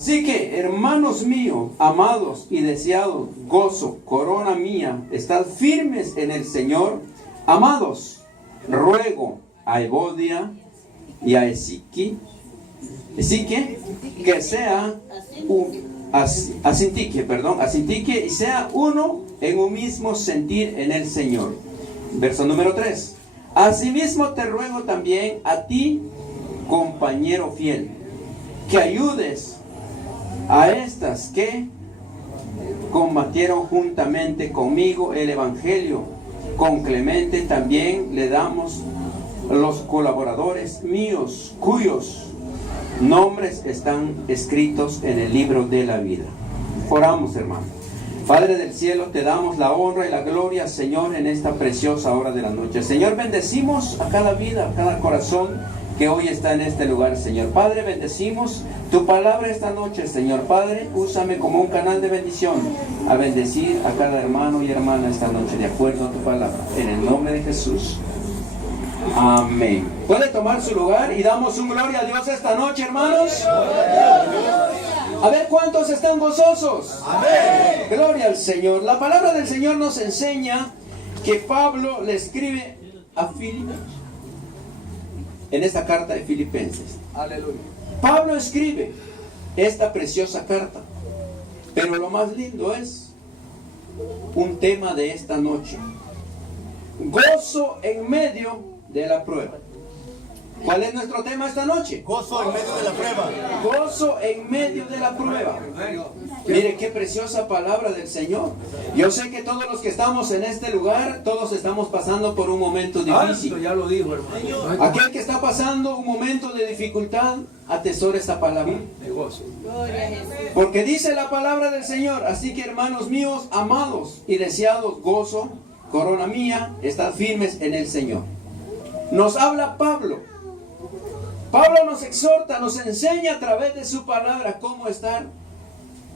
Así que, hermanos míos, amados y deseados, gozo, corona mía, estad firmes en el Señor. Amados, ruego a Evodia y a Esintique que sea Asintique y sea uno en un mismo sentir en el Señor. Verso número 3. Asimismo te ruego también a ti, compañero fiel, que ayudes a estas que combatieron juntamente conmigo el Evangelio. Con Clemente también le damos los colaboradores míos, cuyos nombres están escritos en el libro de la vida. Oramos, hermano. Padre del cielo, te damos la honra y la gloria, Señor, en esta preciosa hora de la noche. Señor, bendecimos a cada vida, a cada corazón que hoy está en este lugar, Señor. Padre, bendecimos tu palabra esta noche, Señor. Padre, úsame como un canal de bendición a bendecir a cada hermano y hermana esta noche, de acuerdo a tu palabra. En el nombre de Jesús. Amén. Puede tomar su lugar y damos un gloria a Dios esta noche, hermanos. A ver cuántos están gozosos. Amén. Gloria al Señor. La palabra del Señor nos enseña que Pablo le escribe a Filipenses en esta carta de Filipenses. Aleluya. Pablo escribe esta preciosa carta, pero lo más lindo es un tema de esta noche: gozo en medio de la prueba. ¿Cuál es nuestro tema esta noche? Gozo en medio de la prueba. Gozo en medio de la prueba. Mire qué preciosa palabra del Señor. Yo sé que todos los que estamos en este lugar, todos estamos pasando por un momento difícil. Ya lo dijo, hermano. Aquel que está pasando un momento de dificultad, atesora esta palabra. Porque dice la palabra del Señor: así que, hermanos míos, amados y deseados, gozo, corona mía, estad firmes en el Señor. Nos habla Pablo. Pablo nos exhorta, nos enseña a través de su palabra cómo estar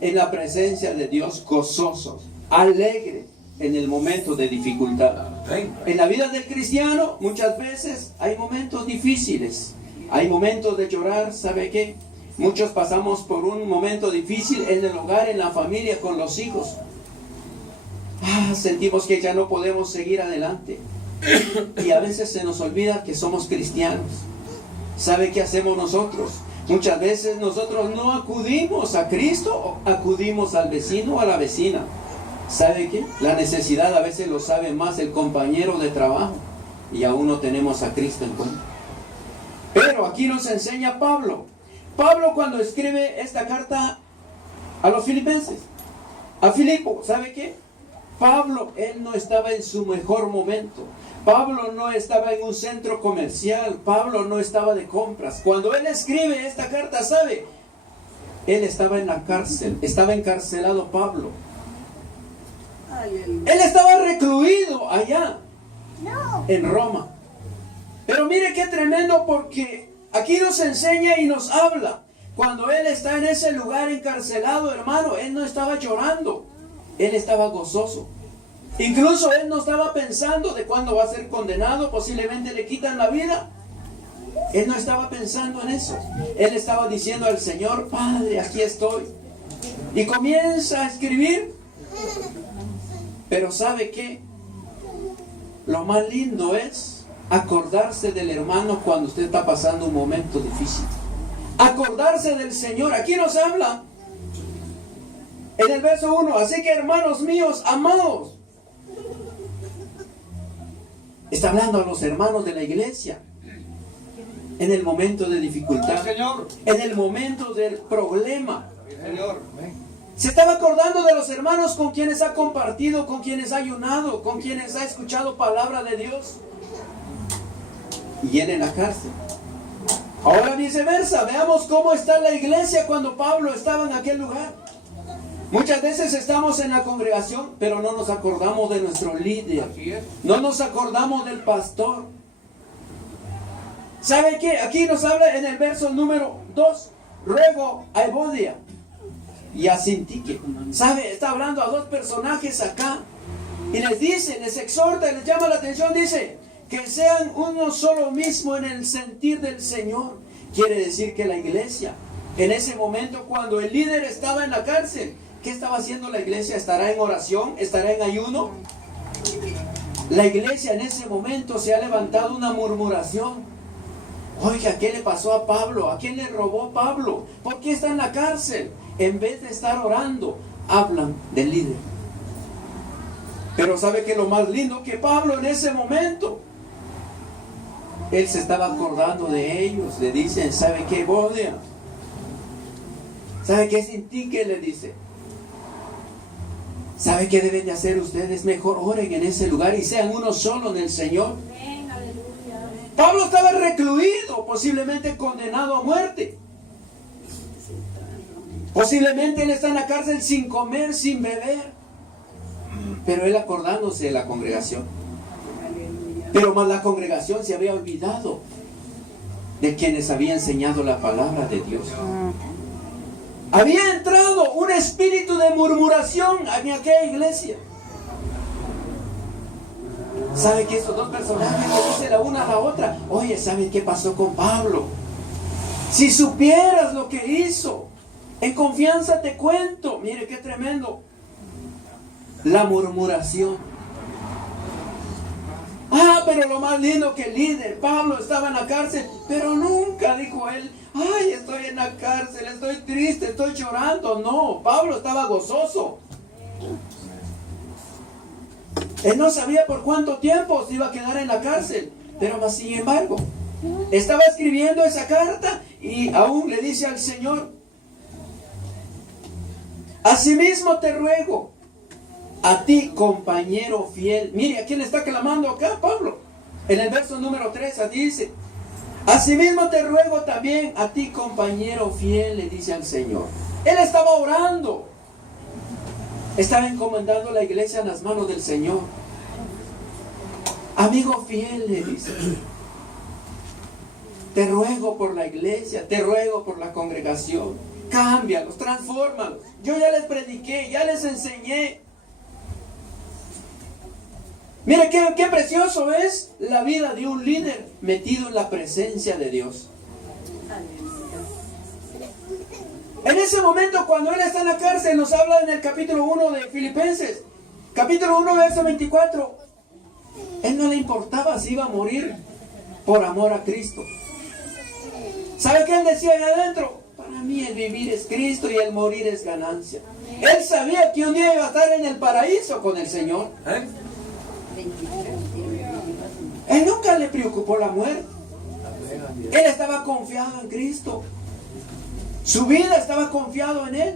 en la presencia de Dios gozosos, alegres en el momento de dificultad. En la vida del cristiano muchas veces hay momentos difíciles, hay momentos de llorar. ¿Sabe qué? Muchos pasamos por un momento difícil en el hogar, en la familia, con los hijos. Sentimos que ya no podemos seguir adelante. Y a veces se nos olvida que somos cristianos. ¿Sabe qué hacemos nosotros? Muchas veces nosotros no acudimos a Cristo, acudimos al vecino o a la vecina. ¿Sabe qué? La necesidad a veces lo sabe más el compañero de trabajo, y aún no tenemos a Cristo en cuenta. Pero aquí nos enseña Pablo. Pablo, cuando escribe esta carta a los filipenses, a Filipo, ¿sabe qué? Pablo, él no estaba en su mejor momento. Pablo no estaba en un centro comercial. Pablo no estaba de compras. Cuando él escribe esta carta, ¿sabe? Él estaba en la cárcel. Estaba encarcelado Pablo. Él estaba recluido allá en Roma. Pero mire qué tremendo, porque aquí nos enseña y nos habla. Cuando él está en ese lugar encarcelado, hermano, él no estaba llorando. Él estaba gozoso. Incluso él no estaba pensando de cuándo va a ser condenado, posiblemente le quitan la vida. Él no estaba pensando en eso. Él estaba diciendo al Señor: Padre, aquí estoy. Y comienza a escribir. Pero ¿sabe qué? Lo más lindo es acordarse del hermano cuando usted está pasando un momento difícil. Acordarse del Señor. Aquí nos habla en el verso 1: así que, hermanos míos, amados. Está hablando a los hermanos de la iglesia en el momento de dificultad, en el momento del problema. Se estaba acordando de los hermanos con quienes ha compartido, con quienes ha ayunado, con quienes ha escuchado palabra de Dios. Y él en la cárcel. Ahora viceversa, veamos cómo está la iglesia cuando Pablo estaba en aquel lugar. Muchas veces estamos en la congregación, pero no nos acordamos de nuestro líder. No nos acordamos del pastor. ¿Sabe qué? Aquí nos habla en el verso número 2. Ruego a Evodia y a Sintique. ¿Sabe? Está hablando a dos personajes acá. Y les dice, les exhorta, les llama la atención. Dice, que sean uno solo mismo en el sentir del Señor. Quiere decir que la iglesia En ese momento, cuando el líder estaba en la cárcel, ¿qué estaba haciendo la iglesia? ¿Estará en oración? ¿Estará en ayuno? La iglesia en ese momento se ha levantado una murmuración. Oiga, ¿qué le pasó a Pablo? ¿A quién le robó Pablo? ¿Por qué está en la cárcel? En vez de estar orando, hablan del líder. Pero ¿sabe qué es lo más lindo? Que Pablo en ese momento, él se estaba acordando de ellos. Le dicen, ¿sabe qué, Bodia? ¿Sabe qué sin ti? ¿Qué le dice? ¿Sabe qué deben de hacer ustedes? Mejor oren en ese lugar y sean uno solo en el Señor. Pablo estaba recluido, posiblemente condenado a muerte. Posiblemente él está en la cárcel sin comer, sin beber. Pero él acordándose de la congregación. Pero más la congregación se había olvidado de quienes había enseñado la palabra de Dios. Había entrado un espíritu de murmuración en aquella iglesia. ¿Sabe que estos dos personajes le dicen la una a la otra? Oye, ¿sabes qué pasó con Pablo? Si supieras lo que hizo, en confianza te cuento. Mire qué tremendo. La murmuración. Ah, pero lo más lindo que el líder, Pablo, estaba en la cárcel, pero nunca dijo él, ay, estoy en la cárcel, estoy triste, estoy llorando. No, Pablo estaba gozoso. Él no sabía por cuánto tiempo se iba a quedar en la cárcel, pero más sin embargo, estaba escribiendo esa carta y aún le dice al Señor, asimismo te ruego, a ti, compañero fiel. Mire, ¿a quién le está clamando acá, Pablo? En el verso número 3, dice, asimismo te ruego también a ti, compañero fiel, le dice al Señor. Él estaba orando. Estaba encomendando la iglesia en las manos del Señor. Amigo fiel, le dice. Te ruego por la iglesia, te ruego por la congregación. Cámbialos, transfórmalos. Yo ya les prediqué, ya les enseñé. Mire qué precioso es la vida de un líder metido en la presencia de Dios. En ese momento, cuando él está en la cárcel, nos habla en el capítulo 1 de Filipenses, capítulo 1, verso 24. Él no le importaba si iba a morir por amor a Cristo. ¿Sabe qué él decía allá adentro? Para mí el vivir es Cristo y el morir es ganancia. Él sabía que un día iba a estar en el paraíso con el Señor. Él nunca le preocupó la muerte. Él estaba confiado en Cristo. Su vida estaba confiado en Él.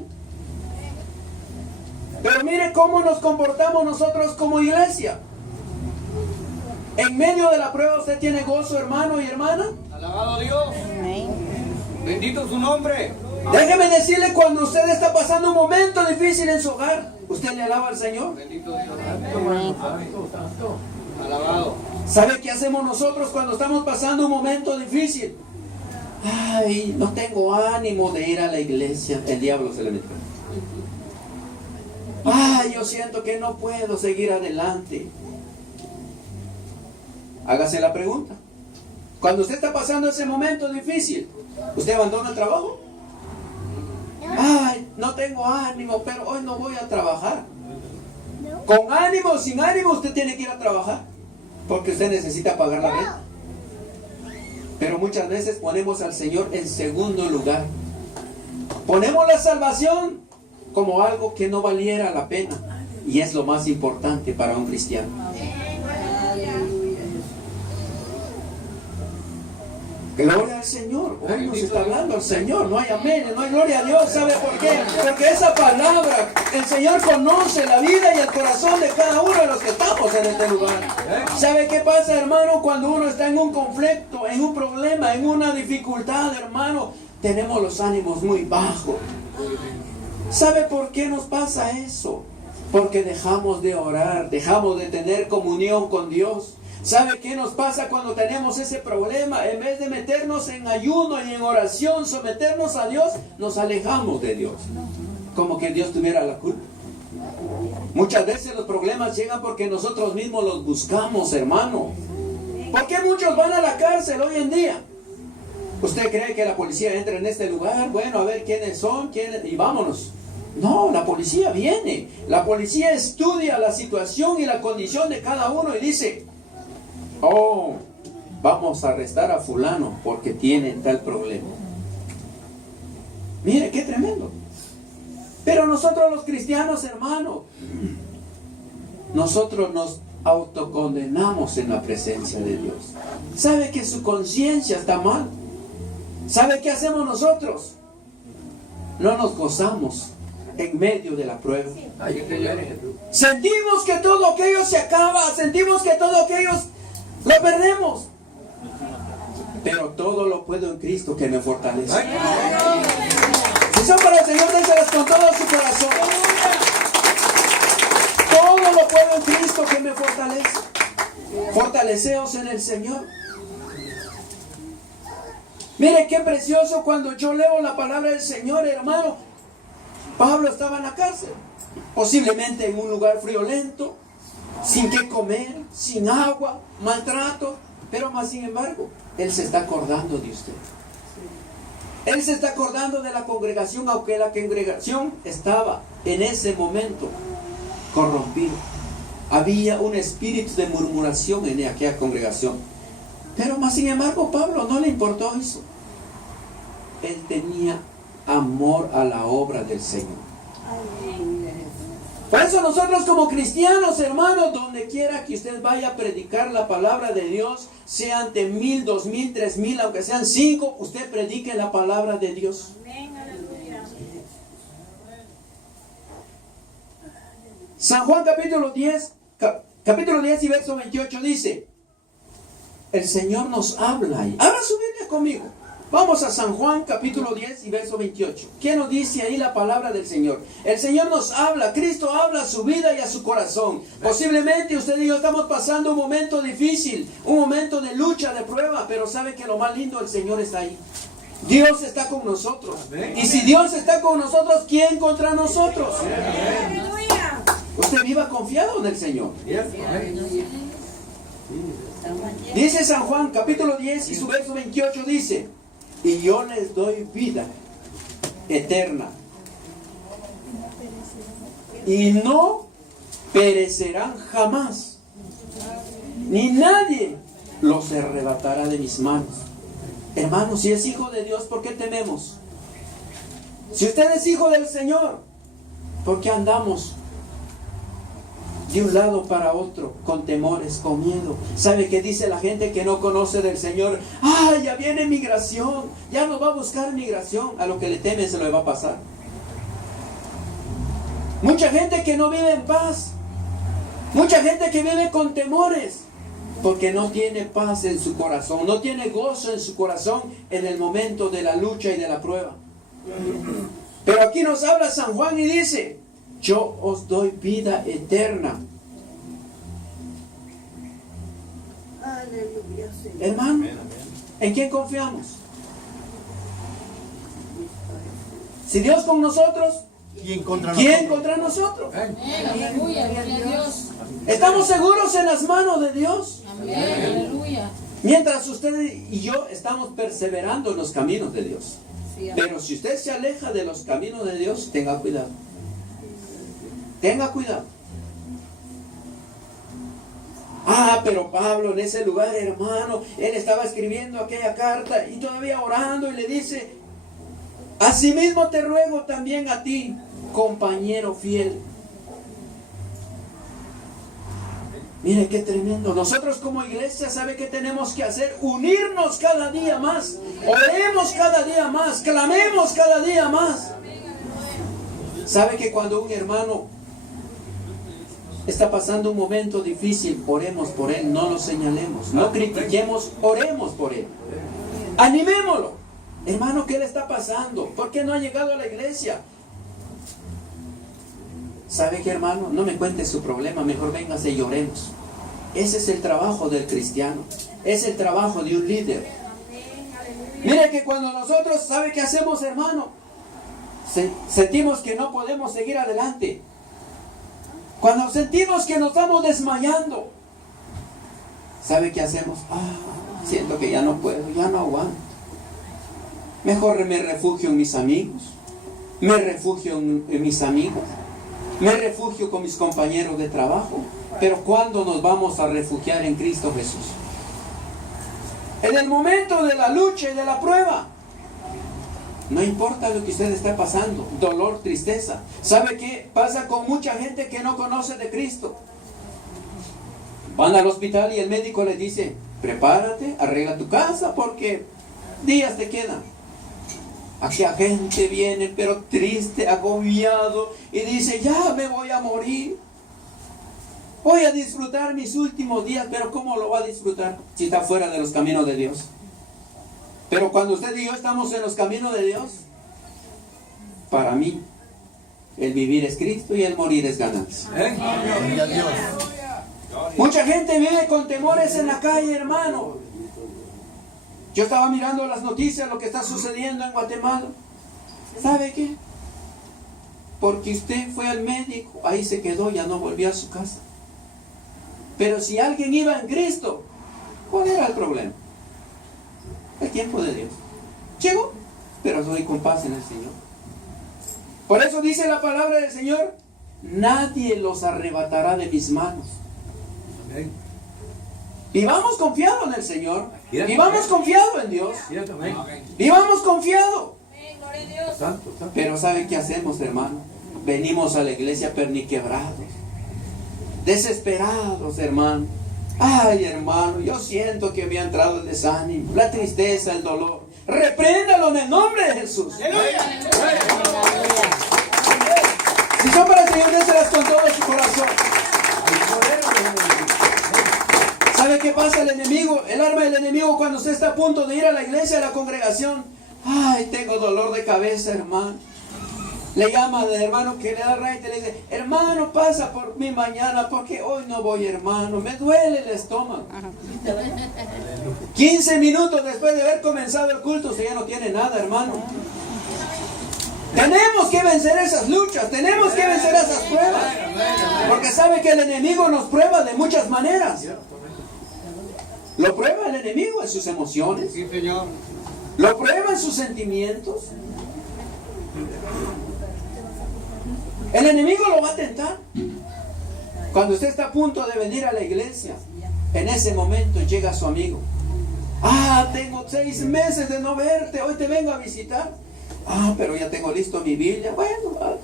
Pero mire cómo nos comportamos nosotros como iglesia. En medio de la prueba, ¿usted tiene gozo, hermano y hermana? Alabado Dios. Bendito su nombre. Déjeme decirle, cuando usted está pasando un momento difícil en su hogar, ¿usted le alaba al Señor? Bendito Dios. Alabado. ¿Sabe qué hacemos nosotros cuando estamos pasando un momento difícil? Ay, no tengo ánimo de ir a la iglesia. El diablo se le metió. Ay, yo siento que no puedo seguir adelante. Hágase la pregunta. Cuando usted está pasando ese momento difícil, ¿usted abandona el trabajo? Ay, no tengo ánimo, pero hoy no voy a trabajar. Con ánimo o sin ánimo, usted tiene que ir a trabajar, porque usted necesita pagar la renta. Pero muchas veces ponemos al Señor en segundo lugar. Ponemos la salvación como algo que no valiera la pena, y es lo más importante para un cristiano. Gloria al Señor. Hoy nos está hablando el Señor. No hay amén, no hay gloria a Dios. ¿Sabe por qué? Porque esa palabra, el Señor conoce la vida y el corazón de cada uno de los que estamos en este lugar. ¿Sabe qué pasa, hermano? Cuando uno está en un conflicto, en un problema, en una dificultad, hermano, tenemos los ánimos muy bajos. ¿Sabe por qué nos pasa eso? Porque dejamos de orar, dejamos de tener comunión con Dios. ¿Sabe qué nos pasa cuando tenemos ese problema? En vez de meternos en ayuno y en oración, someternos a Dios, nos alejamos de Dios. Como que Dios tuviera la culpa. Muchas veces los problemas llegan porque nosotros mismos los buscamos, hermano. ¿Por qué muchos van a la cárcel hoy en día? ¿Usted cree que la policía entra en este lugar? Bueno, a ver quiénes son, y vámonos. No, la policía viene. La policía estudia la situación y la condición de cada uno y dice, oh, vamos a arrestar a fulano porque tiene tal problema. Mire, qué tremendo. Pero nosotros los cristianos, hermano, nosotros nos autocondenamos en la presencia de Dios. ¿Sabe que su conciencia está mal? ¿Sabe qué hacemos nosotros? No nos gozamos en medio de la prueba. Sentimos que todo aquello se acaba, sentimos que todo aquello lo perdemos. Pero todo lo puedo en Cristo que me fortalece. Si son para el Señor, déselas con todo su corazón. Todo lo puedo en Cristo que me fortalece. Fortaleceos en el Señor. Mire qué precioso cuando yo leo la palabra del Señor, hermano. Pablo estaba en la cárcel, posiblemente en un lugar friolento, sin qué comer, sin agua, maltrato, pero más sin embargo, él se está acordando de usted. Él se está acordando de la congregación, aunque la congregación estaba en ese momento corrompida. Había un espíritu de murmuración en aquella congregación. Pero más sin embargo, Pablo no le importó eso. Él tenía amor a la obra del Señor. Por eso nosotros como cristianos, hermanos, donde quiera que usted vaya a predicar la palabra de Dios, sea ante 1000, 2000, 3000, aunque sean 5, usted predique la palabra de Dios. San Juan capítulo 10 y verso 28 dice, el Señor nos habla ahí. Abra su Biblia conmigo. Vamos a San Juan capítulo 10 y verso 28. ¿Qué nos dice ahí la palabra del Señor? El Señor nos habla, Cristo habla a su vida y a su corazón. Posiblemente usted y yo estamos pasando un momento difícil, un momento de lucha, de prueba, pero sabe que lo más lindo, el Señor está ahí. Dios está con nosotros. Y si Dios está con nosotros, ¿quién contra nosotros? Usted viva confiado en el Señor. Dice San Juan capítulo 10 y su verso 28 dice, y yo les doy vida eterna y no perecerán jamás, ni nadie los arrebatará de mis manos. Hermanos, si es hijo de Dios, ¿por qué tememos? Si usted es hijo del Señor, ¿por qué andamos de un lado para otro, con temores, con miedo? ¿Sabe qué dice la gente que no conoce del Señor? ¡Ah, ya viene migración! Ya nos va a buscar migración. A lo que le teme se lo va a pasar. Mucha gente que no vive en paz. Mucha gente que vive con temores. Porque no tiene paz en su corazón. No tiene gozo en su corazón en el momento de la lucha y de la prueba. Pero aquí nos habla San Juan y dice, yo os doy vida eterna. Aleluya, Señor. Hermano, ¿en quién confiamos? Si Dios con nosotros, ¿Quién contra ¿quién nosotros? contra nosotros? Aleluya, gloria a Dios. Estamos seguros en las manos de Dios. Amén, aleluya. Mientras usted y yo estamos perseverando en los caminos de Dios. Sí, amén. Pero si usted se aleja de los caminos de Dios, tenga cuidado. Tenga cuidado. Ah, pero Pablo en ese lugar, hermano, él estaba escribiendo aquella carta y todavía orando y le dice, asimismo te ruego también a ti, compañero fiel. Mire qué tremendo. Nosotros como iglesia, ¿sabe qué tenemos que hacer? Unirnos cada día más. Oremos cada día más. Clamemos cada día más. ¿Sabe que cuando un hermano está pasando un momento difícil, oremos por él, no lo señalemos, no critiquemos, oremos por él. Animémoslo. Hermano, ¿qué le está pasando? ¿Por qué no ha llegado a la iglesia? ¿Sabe qué, hermano? No me cuente su problema, mejor véngase y oremos. Ese es el trabajo del cristiano. Es el trabajo de un líder. Mire que cuando nosotros, ¿sabe qué hacemos, hermano? Sentimos que no podemos seguir adelante. Cuando sentimos que nos estamos desmayando, ¿sabe qué hacemos? Ah, siento que ya no puedo, ya no aguanto. Mejor me refugio en mis amigos, me refugio en mis amigos, me refugio con mis compañeros de trabajo. Pero ¿cuándo nos vamos a refugiar en Cristo Jesús? En el momento de la lucha y de la prueba. No importa lo que usted esté pasando, dolor, tristeza. ¿Sabe qué pasa con mucha gente que no conoce de Cristo? Van al hospital y el médico les dice, prepárate, arregla tu casa porque días te quedan. Aquí a gente viene pero triste, agobiado y dice, ya me voy a morir. Voy a disfrutar mis últimos días, pero ¿cómo lo va a disfrutar si está fuera de los caminos de Dios? Pero cuando usted y yo estamos en los caminos de Dios, para mí, el vivir es Cristo y el morir es ganancia. Mucha gente vive con temores en la calle, hermano. Yo estaba mirando las noticias, lo que está sucediendo en Guatemala. ¿Sabe qué? Porque usted fue al médico, ahí se quedó, ya no volvió a su casa. Pero si alguien iba en Cristo, ¿cuál era el problema? El tiempo de Dios. Llegó, pero soy con paz en el Señor. Por eso dice la palabra del Señor, nadie los arrebatará de mis manos. Vivamos confiados en el Señor. Vivamos confiados en Dios. Vivamos confiados. Pero ¿sabe qué hacemos, hermano? Venimos a la iglesia perniquebrados, desesperados, hermano. Ay, hermano, yo siento que me ha entrado el desánimo, la tristeza, el dolor. Repréndalo en el nombre de Jesús. Si son para el Señor, déselas con todo su corazón. ¿Sabe qué pasa el enemigo? El arma del enemigo cuando usted está a punto de ir a la iglesia, a la congregación. Ay, tengo dolor de cabeza, hermano. Le llama al hermano que le da raite y le dice, hermano, pasa por mí mañana porque hoy no voy, hermano, me duele el estómago. 15 minutos después de haber comenzado el culto, usted ya no tiene nada, hermano. Tenemos que vencer esas luchas, tenemos que vencer esas pruebas. Porque sabe que el enemigo nos prueba de muchas maneras. Lo prueba el enemigo en sus emociones. Sí, Señor. Lo prueba en sus sentimientos. El enemigo lo va a tentar. Cuando usted está a punto de venir a la iglesia, en ese momento llega su amigo. Ah, tengo 6 meses de no verte, hoy te vengo a visitar. Ah, pero ya tengo listo mi Biblia. Bueno,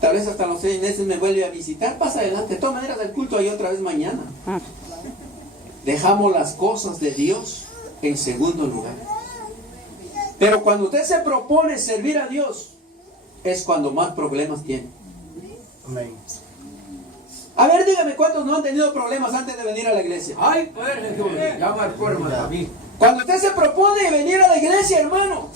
tal vez hasta los 6 meses me vuelve a visitar. Pasa adelante. De todas maneras, el culto hay otra vez mañana. Dejamos las cosas de Dios en segundo lugar. Pero cuando usted se propone servir a Dios, es cuando más problemas tiene. Amén. A ver, dígame cuántos no han tenido problemas antes de venir a la iglesia. Ay, poder de Dios. Llama al forma a mí. Cuando usted se propone venir a la iglesia, hermano,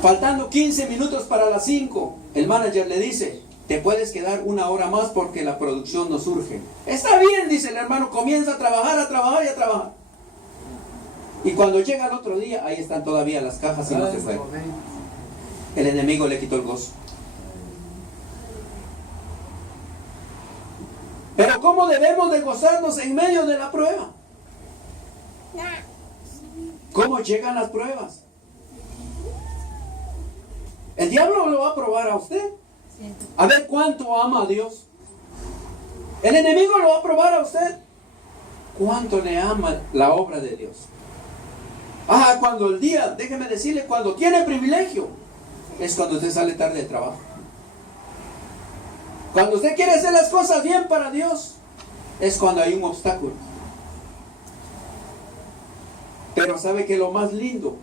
faltando 15 minutos para las 5, el manager le dice, te puedes quedar 1 hora más porque la producción nos urge. Está bien, dice el hermano, comienza a trabajar y a trabajar. Y cuando llega el otro día, ahí están todavía las cajas y no se fueron. El enemigo le quitó el gozo. Pero ¿cómo debemos de gozarnos en medio de la prueba? ¿Cómo llegan las pruebas? El diablo lo va a probar a usted. A ver cuánto ama a Dios. El enemigo lo va a probar a usted. ¿Cuánto le ama la obra de Dios? Ah, cuando el día, déjeme decirle, cuando tiene privilegio, es cuando usted sale tarde de trabajo. Cuando usted quiere hacer las cosas bien para Dios, es cuando hay un obstáculo. Pero sabe que lo más lindo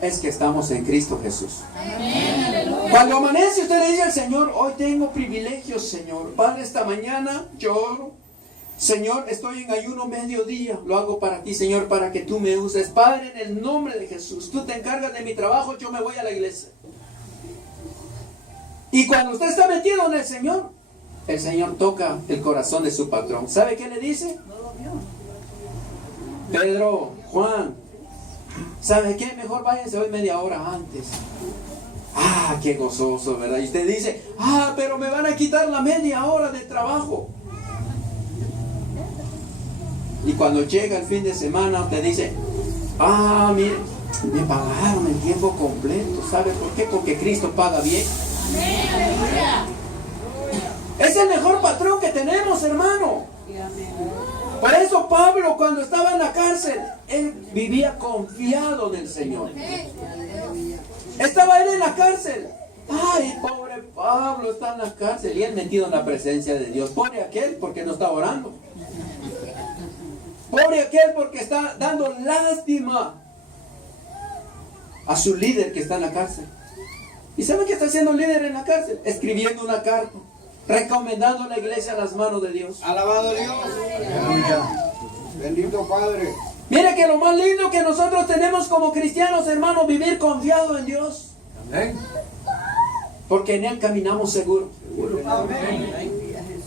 es que estamos en Cristo Jesús. Cuando amanece usted le dice al Señor, hoy tengo privilegios, Señor. Padre, esta mañana yo oro. Señor, estoy en ayuno mediodía, lo hago para ti, Señor, para que tú me uses. Padre, en el nombre de Jesús, tú te encargas de mi trabajo, yo me voy a la iglesia. Y cuando usted está metido en el Señor toca el corazón de su patrón. ¿Sabe qué le dice? Pedro, Juan, ¿sabe qué? Mejor váyanse hoy media hora antes. Ah, qué gozoso, ¿verdad? Y usted dice, ah, pero me van a quitar la media hora de trabajo. Y cuando llega el fin de semana, usted dice, ah, mire, Me pagaron en tiempo completo. ¿Sabe por qué? Porque Cristo paga bien. Es el mejor patrón que tenemos, hermano. Por eso Pablo, cuando estaba en la cárcel, él vivía confiado en el Señor. Estaba él en la cárcel. Ay, pobre Pablo está en la cárcel y él metido en la presencia de Dios. Pobre aquel porque no está orando. Pobre aquel porque está dando lástima a su líder que está en la cárcel. ¿Y sabe qué está haciendo el líder en la cárcel? Escribiendo una carta, recomendando a la iglesia a las manos de Dios. Alabado Dios. Aleluya. Bendito Padre. Mire que lo más lindo que nosotros tenemos como cristianos, hermanos, vivir confiado en Dios. Amén. Porque en Él caminamos seguros. Amén.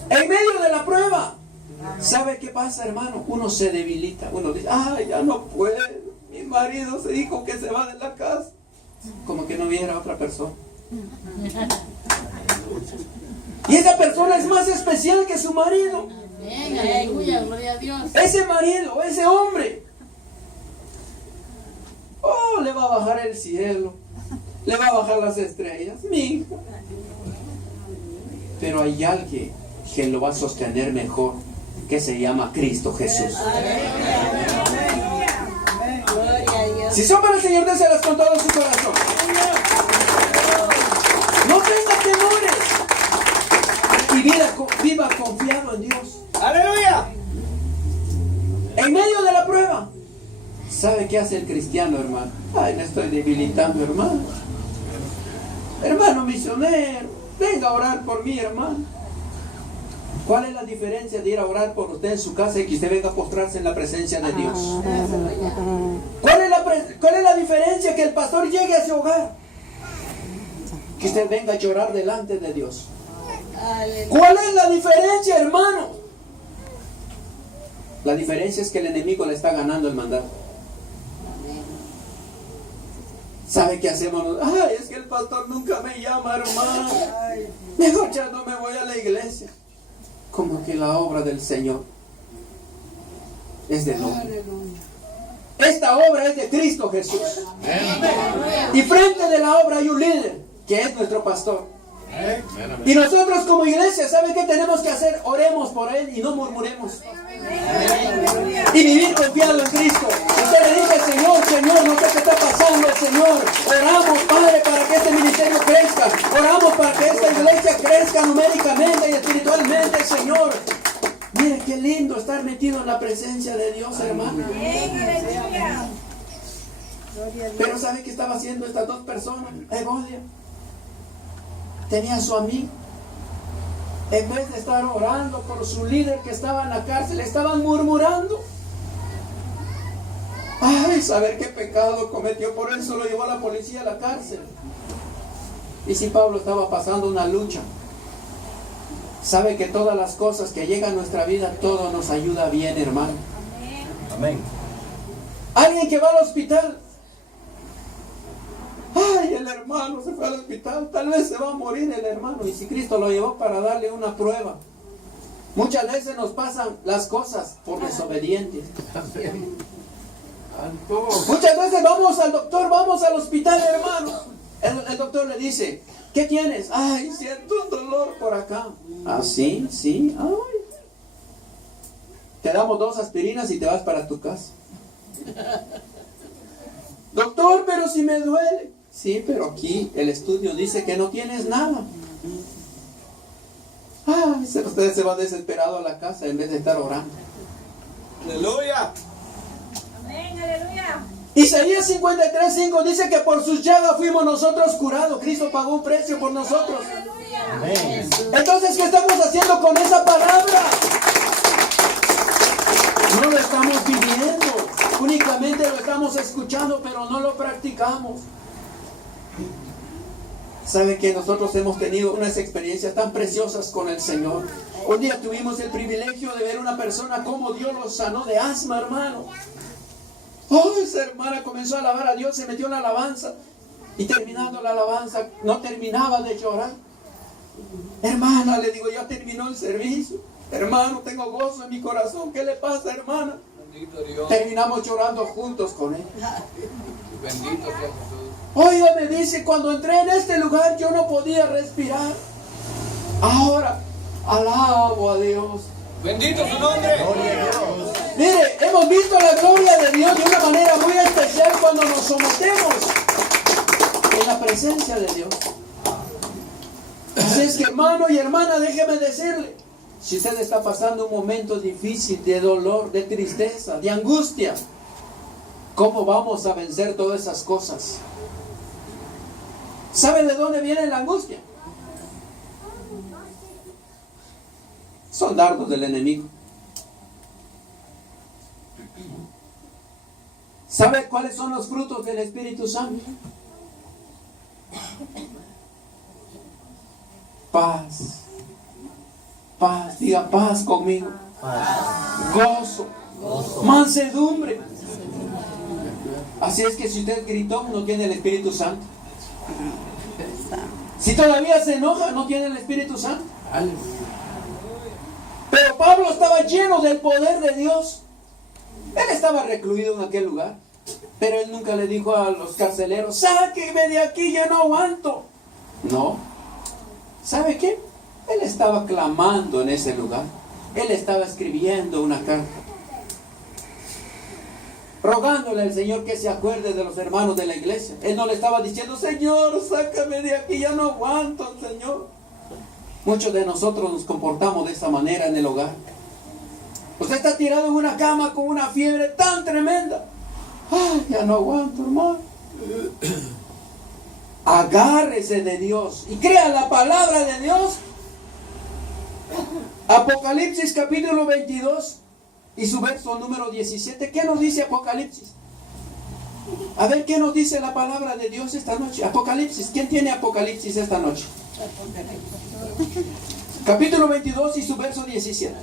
En medio de la prueba, ¿sabe qué pasa, hermano? Uno se debilita. Uno dice, ay, ya no puedo. Mi marido se dijo que se va de la casa. Como que no viera a otra persona. Y esa persona es más especial que su marido. Amén, aleluya, gloria a Dios. Ese marido, ese hombre. Oh, le va a bajar el cielo. Le va a bajar las estrellas. Mi hija. Pero hay alguien que lo va a sostener mejor, que se llama Cristo Jesús. Si son para el Señor, déselas con todo su corazón. No tenga temores. Y viva confiado en Dios. Aleluya. En medio de la prueba. ¿Sabe qué hace el cristiano, hermano? Ay, me estoy debilitando, hermano. Hermano misionero, venga a orar por mí, hermano. ¿Cuál es la diferencia de ir a orar por usted en su casa y que usted venga a postrarse en la presencia de Dios? ¿Cuál es la diferencia que el pastor llegue a su hogar? Que usted venga a llorar delante de Dios. ¿Cuál es la diferencia, hermano? La diferencia es que el enemigo le está ganando el mandato. ¿Sabe qué hacemos? Ay, es que el pastor nunca me llama, hermano. Mejor ya no me voy a la iglesia. Como que la obra del Señor es del hombre. Esta obra es de Cristo Jesús. Y frente de la obra hay un líder, que es nuestro pastor. Y nosotros como iglesia, ¿sabe qué tenemos que hacer? Oremos por él y no murmuremos. Y vivir confiado en Cristo. Usted le dice, Señor, Señor, no sé qué está pasando, Señor. Oramos, Padre, para que este ministerio crezca. Oramos para que esta iglesia crezca numéricamente y espiritualmente, Señor. Mire qué lindo estar metido en la presencia de Dios, hermano. Pero ¿sabe qué estaba haciendo estas dos personas? Evodia. Tenía a su amigo. En vez de estar orando por su líder que estaba en la cárcel, estaban murmurando. Ay, saber qué pecado cometió, por eso lo llevó a la policía a la cárcel. Y si Pablo estaba pasando una lucha, sabe que todas las cosas que llegan a nuestra vida, todo nos ayuda bien, hermano. Amén. Alguien que va al hospital. Ay, el hermano se fue al hospital, tal vez se va a morir el hermano. Y si Cristo lo llevó para darle una prueba. Muchas veces nos pasan las cosas por desobedientes. Muchas veces vamos al doctor, vamos al hospital, hermano. El doctor le dice, ¿qué tienes? Ay, siento un dolor por acá. ¿Ah, sí? Sí. Ay. Te damos 2 aspirinas y te vas para tu casa. Doctor, pero si me duele. Sí, pero aquí el estudio dice que no tienes nada. Ay, usted se va desesperado a la casa en vez de estar orando. Aleluya. Amén, aleluya. Isaías 53:5 dice que por sus llagas fuimos nosotros curados. Cristo pagó un precio por nosotros. Amén. Entonces, ¿qué estamos haciendo con esa palabra? No lo estamos viviendo, únicamente lo estamos escuchando, pero no lo practicamos. ¿Sabe que nosotros hemos tenido unas experiencias tan preciosas con el Señor? Un día tuvimos el privilegio de ver una persona como Dios lo sanó de asma, hermano. Oh, esa hermana comenzó a alabar a Dios, se metió en la alabanza y terminando la alabanza no terminaba de llorar. Hermana, le digo, ya terminó el servicio. Hermano, tengo gozo en mi corazón. ¿Qué le pasa, hermana? Bendito Dios. Terminamos llorando juntos con él. Bendito sea Jesús. Oiga, me dice, cuando entré en este lugar yo no podía respirar. Ahora, alabo a Dios. Bendito su nombre. Mire, hemos visto la gloria de Dios de una manera muy especial cuando nos sometemos en la presencia de Dios. Así es que, hermano y hermana, déjeme decirle, si usted está pasando un momento difícil de dolor, de tristeza, de angustia, ¿cómo vamos a vencer todas esas cosas? ¿Sabe de dónde viene la angustia? Son dardos del enemigo. ¿Sabe cuáles son los frutos del Espíritu Santo? Paz. Paz, diga paz conmigo. Gozo. Mansedumbre. Así es que si usted gritó, no tiene el Espíritu Santo. Si todavía se enoja, no tiene el Espíritu Santo. Pero Pablo estaba lleno del poder de Dios. Él estaba recluido en aquel lugar. Pero él nunca le dijo a los carceleros, sáquenme de aquí, ya no aguanto. No. ¿Sabe qué? Él estaba clamando en ese lugar. Él estaba escribiendo una carta, rogándole al Señor que se acuerde de los hermanos de la iglesia. Él no le estaba diciendo, Señor, sácame de aquí, ya no aguanto, Señor. Muchos de nosotros nos comportamos de esta manera en el hogar. Usted está tirado en una cama con una fiebre tan tremenda. Ay, ya no aguanto, hermano. Agárrese de Dios y crea la palabra de Dios. Apocalipsis capítulo 22 y su verso número 17. ¿Qué nos dice Apocalipsis? A ver, ¿qué nos dice la palabra de Dios esta noche? Apocalipsis. ¿Quién tiene Apocalipsis esta noche? Capítulo 22 y su verso 17.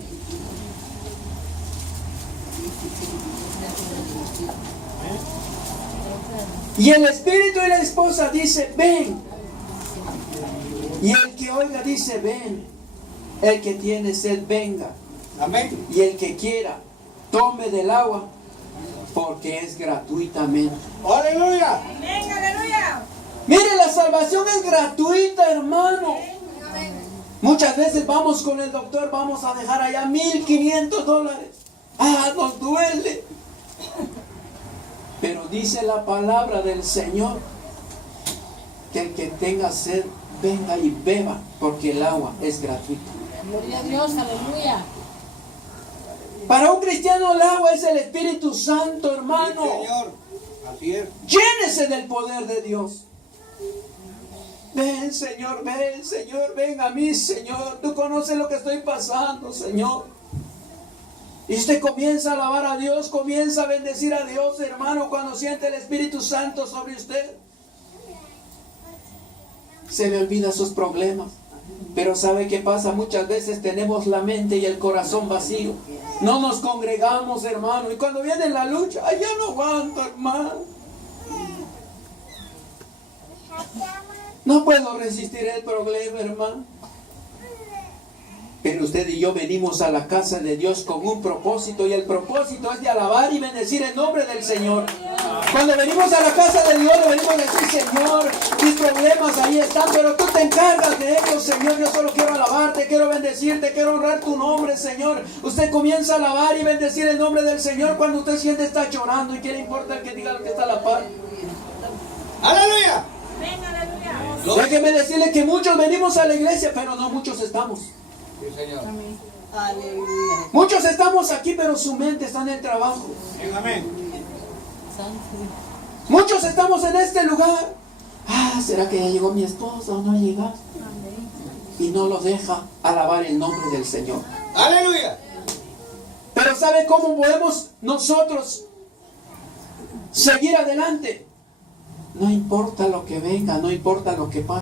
Y el espíritu y la esposa dice, ven. Y el que oiga dice, ven. El que tiene sed, venga. Amén. Y el que quiera, tome del agua, porque es gratuitamente. Aleluya. Amén, aleluya. Mire, la salvación es gratuita, hermano. Muchas veces vamos con el doctor, vamos a dejar allá $1,500. Ah, nos duele. Pero dice la palabra del Señor que el que tenga sed, venga y beba, porque el agua es gratuita. Gloria a Dios, aleluya. Para un cristiano el agua es el Espíritu Santo, hermano. Sí, Señor. Así es. Llénese del poder de Dios. Ven, Señor, ven a mí, Señor. Tú conoces lo que estoy pasando, Señor. Y usted comienza a alabar a Dios, comienza a bendecir a Dios, hermano, cuando siente el Espíritu Santo sobre usted. Se le olvida sus problemas. Pero ¿sabe qué pasa? Muchas veces tenemos la mente y el corazón vacío. No nos congregamos, hermano. Y cuando viene la lucha, ay, ya no aguanto, hermano. No puedo resistir el problema, hermano. Pero usted y yo venimos a la casa de Dios con un propósito, y el propósito es de alabar y bendecir el nombre del Señor. Cuando venimos a la casa de Dios, le venimos a decir, Señor, mis problemas ahí están, pero tú te encargas de ellos, Señor. Yo solo quiero alabarte, quiero bendecirte, quiero honrar tu nombre, Señor. Usted comienza a alabar y bendecir el nombre del Señor cuando usted siente está llorando. ¿Y qué le importa el que diga lo que está a la par? Aleluya. Amén, aleluya. Déjeme decirle que muchos venimos a la iglesia, pero no muchos estamos. Sí, Señor. Aleluya. Muchos estamos aquí, pero su mente está en el trabajo. Amén. Muchos estamos en este lugar. Ah, ¿será que ya llegó mi esposa o no ha llegado? Y no lo deja alabar el nombre del Señor. Aleluya. Pero ¿sabe cómo podemos nosotros seguir adelante? No importa lo que venga, no importa lo que pase.